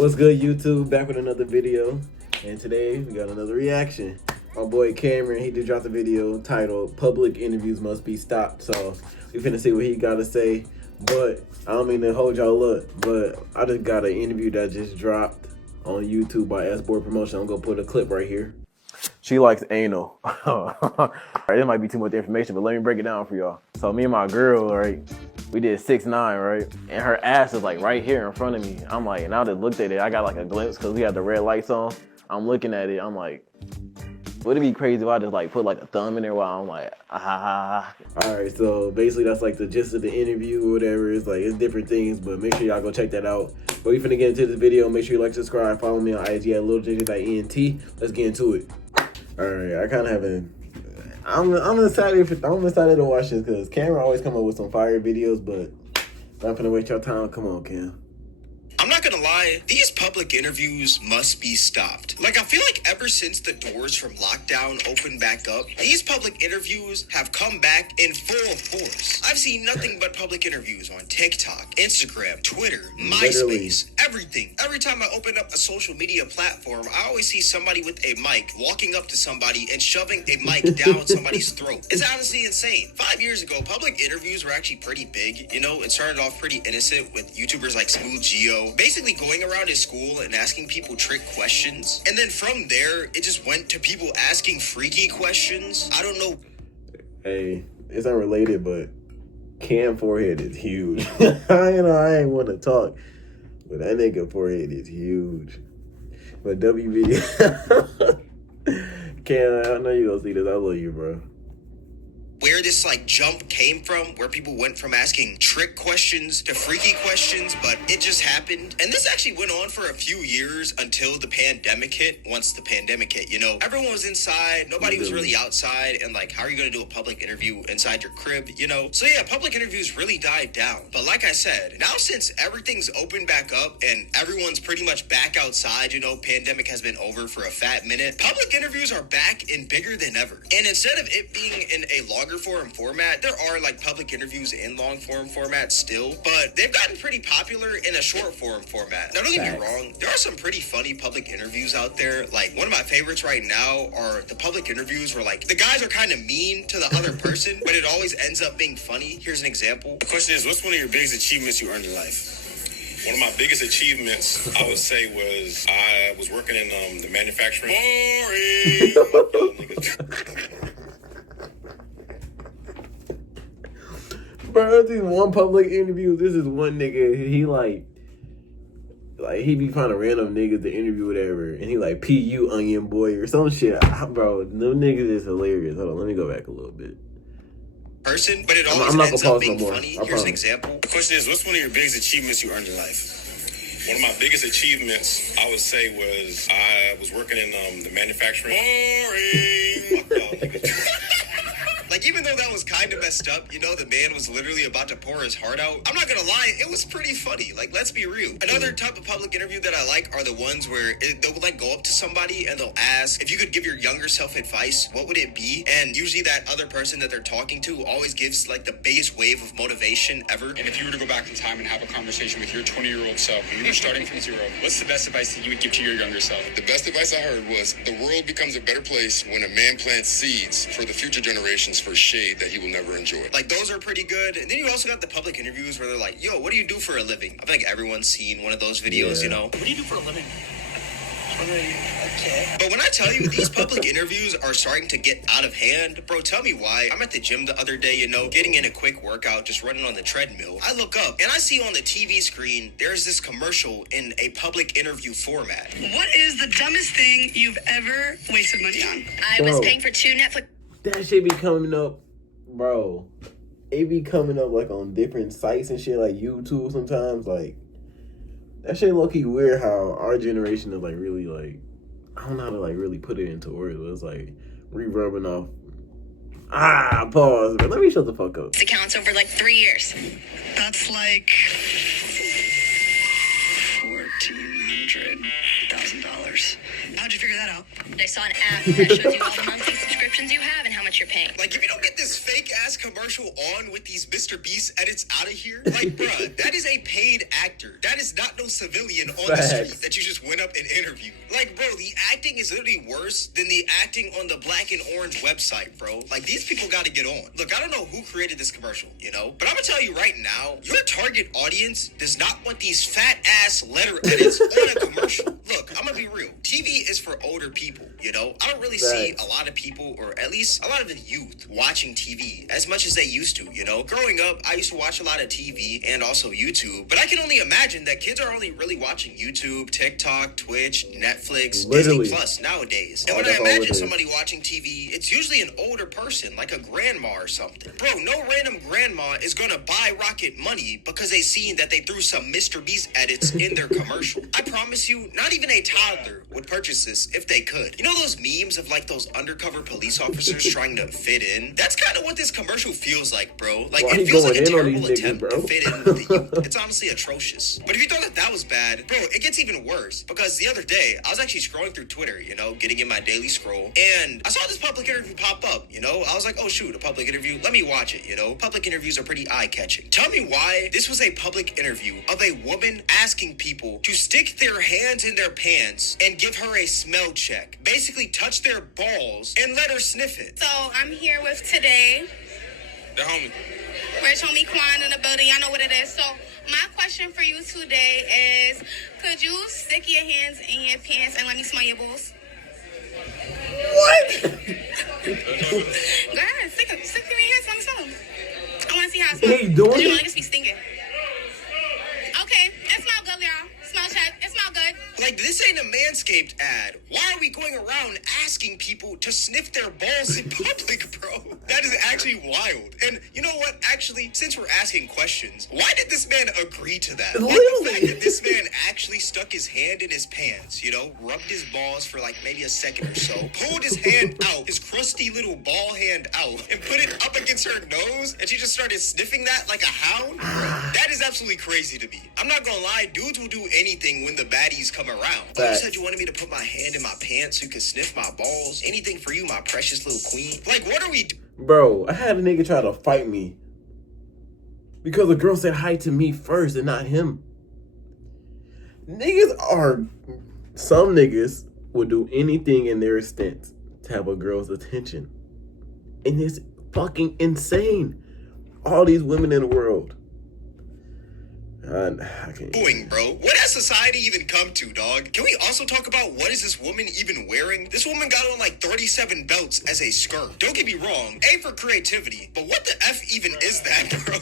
What's good, YouTube? Back with another video, and today we got another reaction. My boy Kameron, he just dropped a video titled "Public Interviews Must Be Stopped." So we finna see what he got to say. But I don't mean to hold y'all up, but I just got an interview that just dropped on YouTube by S-Board Promotion. I'm gonna put a clip right here. She likes anal. It might be too much information, but let me break it down for y'all. So me and my girl, right, we did 6'9", right? And her ass is like right here in front of me. I'm like, and I just looked at it. I got like a glimpse because we had the red lights on. I'm looking at it. I'm like, would it be crazy if I just like put like a thumb in there while I'm like, ah. All right, so basically that's like the gist of the interview or whatever. It's like, it's different things, but make sure y'all go check that out. But we finna get into this video. Make sure you like, subscribe, follow me on IG at littleJJ.ENT. Let's get into it. All right, I kind of haven't. I'm excited to watch this because Kameron always come up with some fire videos, but I'm gonna waste your time. Come on, Cam. I'm not gonna lie, these public interviews must be stopped. Like, I feel like ever since the doors from lockdown opened back up, these public interviews have come back in full force. I've seen nothing but public interviews on TikTok, Instagram, Twitter, MySpace, everything. Every time I open up a social media platform, I always see somebody with a mic walking up to somebody and shoving a mic down somebody's throat. It's honestly insane. 5 years ago, public interviews were actually pretty big. You know, it started off pretty innocent with YouTubers like 𝙵𝚘𝚘𝚝, basically going around his school and asking people trick questions. And then from there, it just went to people asking freaky questions. I don't know. Hey, it's unrelated, but Cam forehead is huge. I ain't want to talk, but that nigga forehead is huge. But WB, Cam, I know you gonna see this. I love you, bro. Where this like jump came from, where people went from asking trick questions to freaky questions, but it just happened. And this actually went on for a few years until the pandemic hit. Once the pandemic hit, you know, everyone was inside, nobody was really outside, and like, how are you gonna do a public interview inside your crib, you know? So yeah, public interviews really died down. But like I said, now since everything's opened back up and everyone's pretty much back outside, you know, pandemic has been over for a fat minute, public interviews are back and bigger than ever. And instead of it being in a longer form format, there are like public interviews in long form format still, but they've gotten pretty popular in a short form format. Now don't get me wrong, there are some pretty funny public interviews out there. Like, one of my favorites right now are the public interviews where like the guys are kind of mean to the other person, but it always ends up being funny. Here's an example. The question is, what's one of your biggest achievements you earned in life? One of my biggest achievements, I would say, was I was working in the manufacturing. Bro, these one public interview. This is one nigga. He like he be finding random niggas to interview whatever, and he like PU onion boy or some shit. Bro, them niggas is hilarious. Hold on, let me go back a little bit. Person, but it always ends up being funny. Here's an example. The question is, what's one of your biggest achievements you earned in life? One of my biggest achievements, I would say, was I was working in the manufacturing. Like, even though that was kind of messed up, you know, the man was literally about to pour his heart out. I'm not gonna lie, it was pretty funny. Like, let's be real. Another type of public interview that I like are the ones where they'll like go up to somebody and they'll ask, if you could give your younger self advice, what would it be? And usually that other person that they're talking to always gives like the biggest wave of motivation ever. And if you were to go back in time and have a conversation with your 20-year-old self, when you were starting from zero, what's the best advice that you would give to your younger self? The best advice I heard was, the world becomes a better place when a man plants seeds for the future generations for shade that he will never enjoy. Like, those are pretty good. And then you also got the public interviews where they're like, yo, what do you do for a living? I feel like everyone's seen one of those videos, you know? What do you do for a living? Okay. But when I tell you, these public interviews are starting to get out of hand, bro, tell me why. I'm at the gym the other day, you know, getting in a quick workout, just running on the treadmill. I look up and I see on the TV screen, there's this commercial in a public interview format. What is the dumbest thing you've ever wasted money on? I was paying for 2 Netflix. That shit be coming up, bro. It be coming up like on different sites and shit, like YouTube sometimes. Like, that shit low-key weird how our generation is like really like, I don't know how to like really put it into words, but it's like re-rubbing off. Pause. But let me shut the fuck up. Accounts over like 3 years. That's like $1,500,000. How'd you figure that out? I saw an app that shows you all the monthly subscriptions you have and how much you're paying. Like, if you don't get this fake ass commercial on with these Mr. Beast edits out of here, like, bruh, that is a paid actor. That is not no civilian on the street that you just went up and interviewed. Like, bro, the acting is literally worse than the acting on the Black and Orange website, bro. Like, these people gotta get on. Look, I don't know who created this commercial, you know? But I'm gonna tell you right now, your target audience does not want these fat ass letter edits on a commercial. Look, I'm gonna be real. TV is for older people, you know? I don't really see a lot of people, or at least a lot of the youth, watching TV as much as they used to, you know? Growing up, I used to watch a lot of TV and also YouTube, but I can only imagine that kids are only really watching YouTube, TikTok, Twitch, Netflix, Disney Plus nowadays. And when I imagine somebody watching TV, it's usually an older person, like a grandma or something. Bro, no random grandma is gonna buy Rocket Money because they seen that they threw some Mr. Beast edits in their commercial. I promise you, not even a toddler would purchase this if they could. You know those memes of like those undercover police officers trying to fit in? That's kind of what this commercial feels like, bro. Like, it feels like a terrible attempt to fit in with the youth. It's honestly atrocious. But if you thought that that was bad, bro, it gets even worse. Because the other day, I was actually scrolling through Twitter, you know, getting in my daily scroll, and I saw this public interview pop up, you know? I was like, oh shoot, a public interview, let me watch it, you know? Public interviews are pretty eye-catching. Tell me why this was a public interview of a woman asking people to stick their hands in their pants and give her a smell check. Basically touch their balls and let her sniff it. So I'm here with today. The homie. Rich homie Quan in the building. Y'all know what it is. So my question for you today is, could you stick your hands in your pants and let me smell your balls? What? Go ahead, stick them in your hands, let me smell them. I want to see how it smells. He doing You it? want to be stinking. Okay, it smells good, y'all. Smell check. It smells good. Like, this ain't a Manscaped ad. Why are we going around asking people to sniff their balls in public, bro? That is actually wild. And you know what? Actually, since we're asking questions, why did this man agree to that? Like, the fact that this man actually stuck his hand in his pants, you know, rubbed his balls for like maybe a second or so, pulled his hand out, his crusty little ball hand out, and put it up against her nose, and she just started sniffing that like a hound? Bro, that is absolutely crazy to me. I'm not gonna lie, dudes will do anything when the baddies come around. Oh, you said you wanted me to put my hand in my pants so you could sniff my balls? Anything for you, my precious little queen. Like, what are we doing? Bro, I had a nigga try to fight me because the girl said hi to me first and not him. Some niggas will do anything in their extent to have a girl's attention. And it's fucking insane. All these women in the world. I can't. Doing, bro? What has society even come to, dog? Can we also talk about what is this woman even wearing? This woman got on like 37 belts as a skirt. Don't get me wrong, A for creativity, but what the F even is that, bro?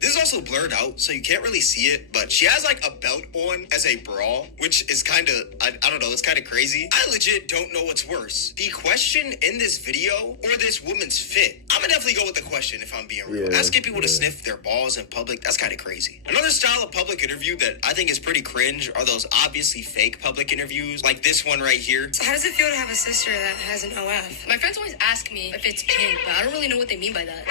This is also blurred out, so you can't really see it, but she has like a belt on as a bra, which is kind of, I don't know, it's kind of crazy. I legit don't know what's worse, the question in this video or this woman's fit. I'm gonna definitely go with the question if I'm being real. Asking people to sniff their balls in public, that's kind of crazy. Another style of public interview that I think is pretty cringe are those obviously fake public interviews, like this one right here. So how does it feel to have a sister that has an OF? My friends always ask me if it's pink, but I don't really know what they mean by that.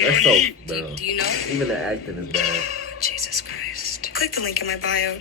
That's so bad. Do you know? Even the acting is bad. Jesus Christ. Click the link in my bio.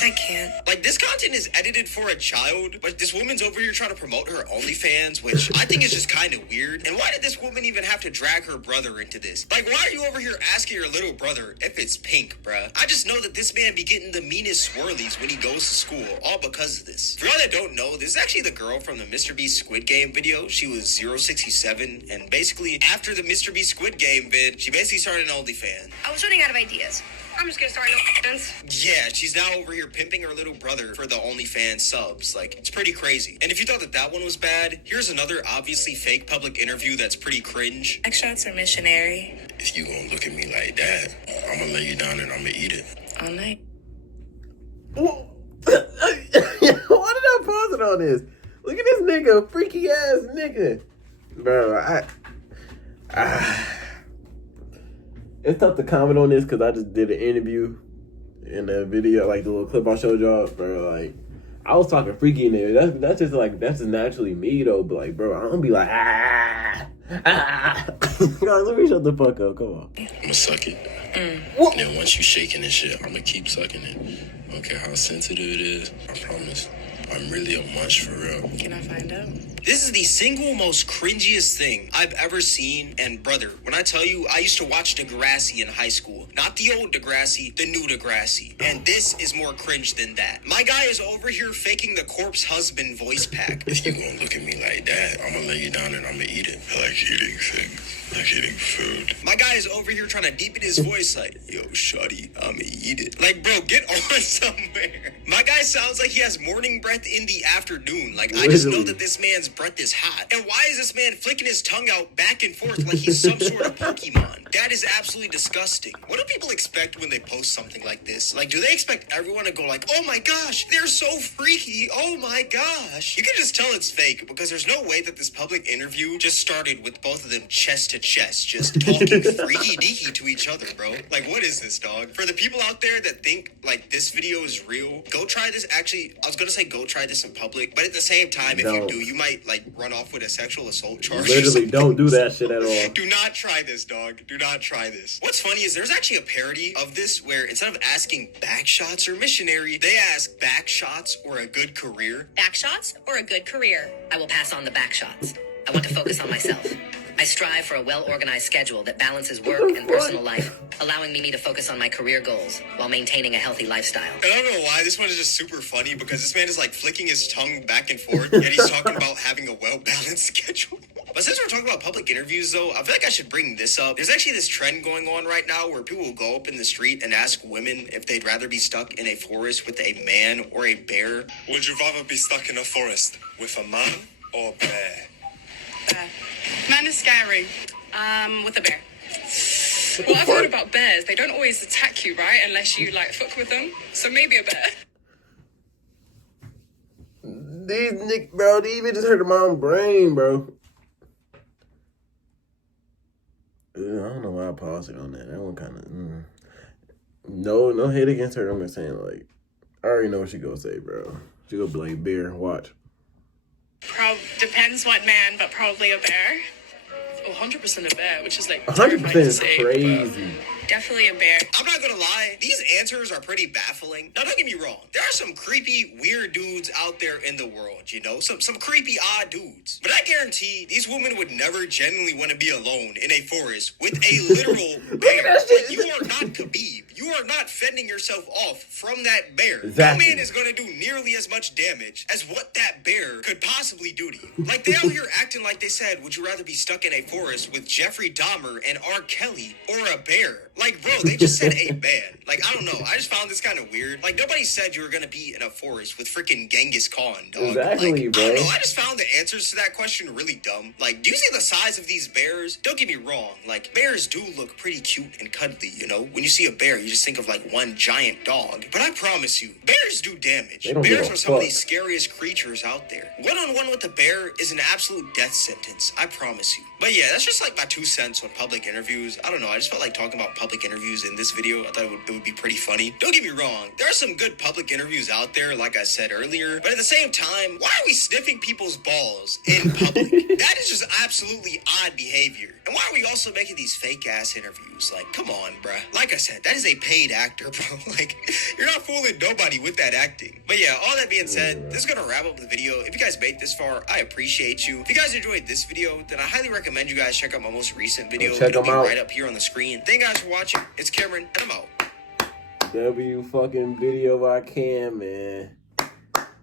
I can't. Like, this content is edited for a child, but this woman's over here trying to promote her OnlyFans, which I think is just kind of weird. And why did this woman even have to drag her brother into this? Like, why are you over here asking your little brother if it's pink, bruh? I just know that this man be getting the meanest swirlies when he goes to school, all because of this. For y'all that don't know, this is actually the girl from the Mr. Beast Squid Game video. She was 067, and basically, after the Mr. Beast Squid Game vid, she basically started an OnlyFans. I was running out of ideas. I'm just gonna start no fans. Yeah, she's now over here pimping her little brother for the OnlyFans subs. Like, it's pretty crazy. And if you thought that that one was bad, here's another obviously fake public interview that's pretty cringe. X shots are missionary. If you gonna look at me like that, I'm gonna lay you down and I'm gonna eat it. All night. Why did I pause it on this? Look at this nigga, freaky ass nigga. Bro, it's tough to comment on this because I just did an interview in the video, like the little clip I showed y'all, bro. Like, I was talking freaky in there. That's just naturally me though. But like, bro, I don't be like Guys, let me shut the fuck up. Come on. I'm gonna suck it. And then once you shaking this shit, I'm gonna keep sucking it. I don't care how sensitive it is. I promise. I'm really a munch for real. Can I find out? This is the single most cringiest thing I've ever seen. And brother, when I tell you, I used to watch Degrassi in high school. Not the old Degrassi, the new Degrassi. And this is more cringe than that. My guy is over here faking the corpse husband voice pack. If you gonna look at me like that, I'm gonna lay you down and I'm gonna eat it. I like eating things. I like eating food. My guy is over here trying to deepen his voice like, yo, shawty, I'ma eat it. Like, bro, get on somewhere. My guy sounds like he has morning breath in the afternoon. Like, I just know that this man's breath is hot. And why is this man flicking his tongue out back and forth like he's some sort of Pokemon? That is absolutely disgusting. What do people expect when they post something like this? Like, do they expect everyone to go like, oh my gosh, they're so freaky, oh my gosh? You can just tell it's fake because there's no way that this public interview just started with both of them chest to chest, just talking freaky deaky to each other, bro. Like, what is this, dog? For the people out there that think like this video is real, go try this. Actually, I was gonna say go try this in public, but at the same time, if you do, you might like run off with a sexual assault charge. Literally, don't do that shit at all. Do not try this, dog. Do not try this. What's funny is there's actually a parody of this where instead of asking back shots or missionary, they ask back shots or a good career. Back shots or a good career? I will pass on the back shots. I want to focus on myself. I strive for a well-organized schedule that balances work and personal life, allowing me to focus on my career goals while maintaining a healthy lifestyle. And I don't know why this one is just super funny because this man is like flicking his tongue back and forth and he's talking about having a well-balanced schedule. But since we're talking about public interviews though, I feel like I should bring this up. There's actually this trend going on right now where people will go up in the street and ask women if they'd rather be stuck in a forest with a man or a bear. Would you rather be stuck in a forest with a man or a bear? Man is scary. With a bear. Well, I've heard about bears. They don't always attack you, right? Unless you like fuck with them. So maybe a bear. Bro, these bitches hurt my own brain, bro. I don't know why I paused it on that. That one kind of, No hate against her. I'm just saying, like, I already know what she gonna say, bro. She gonna blame bear. Watch. Depends what man, but probably a bear. Oh, 100% a bear, which is like 100% is crazy. Definitely a bear. I'm not gonna lie, these answers are pretty baffling. Now, don't get me wrong. There are some creepy, weird dudes out there in the world, you know? Some creepy, odd dudes. But I guarantee these women would never genuinely want to be alone in a forest with a literal bear. Like, you are not Khabib. You are not fending yourself off from that bear. Exactly. No man is gonna do nearly as much damage as what that bear could possibly do to you. Like, they out here acting like they said, would you rather be stuck in a forest with Jeffrey Dahmer and R. Kelly or a bear? Like, bro, they just said a man. Like, I don't know. I just found this kind of weird. Like, nobody said you were gonna be in a forest with freaking Genghis Khan, dog. Exactly, like, bro. I don't know. I just found the answers to that question really dumb. Like, do you see the size of these bears? Don't get me wrong. Like, bears do look pretty cute and cuddly, you know? When you see a bear, you just think of, like, one giant dog. But I promise you, bears do damage. Bears are some of the scariest creatures out there. One-on-one with a bear is an absolute death sentence. I promise you. But yeah, that's just like my 2 cents on public interviews. I don't know. I just felt like talking about public interviews in this video. I thought it would be pretty funny. Don't get me wrong. There are some good public interviews out there, like I said earlier. But at the same time, why are we sniffing people's balls in public? That is just absolutely odd behavior. And why are we also making these fake-ass interviews? Like, come on, bruh. Like I said, that is a paid actor, bro. Like, you're not fooling nobody with that acting. But yeah, all that being said, this is gonna wrap up the video. If you guys made it this far, I appreciate you. If you guys enjoyed this video, then I highly recommend you guys check out my most recent video. It'll be right up here on the screen. Thank you guys for watching. It's Cameron, and I'm out. W fucking video I can, man.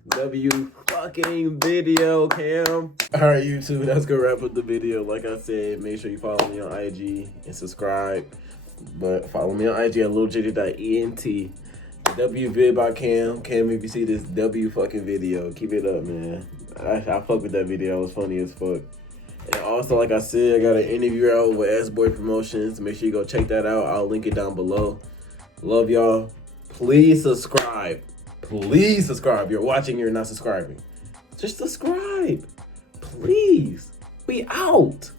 W fucking video cam. Alright, YouTube, that's gonna wrap up the video. Like I said, make sure you follow me on IG and subscribe. But follow me on IG at littlejd.ent. W vid by Cam. Cam, if you see this W fucking video, keep it up, man. I fuck with that video. It was funny as fuck. And also, like I said, I got an interview out with S-Boy Promotions. Make sure you go check that out. I'll link it down below. Love y'all. Please subscribe. Please subscribe. You're watching, you're not subscribing. Just subscribe. Please. We out.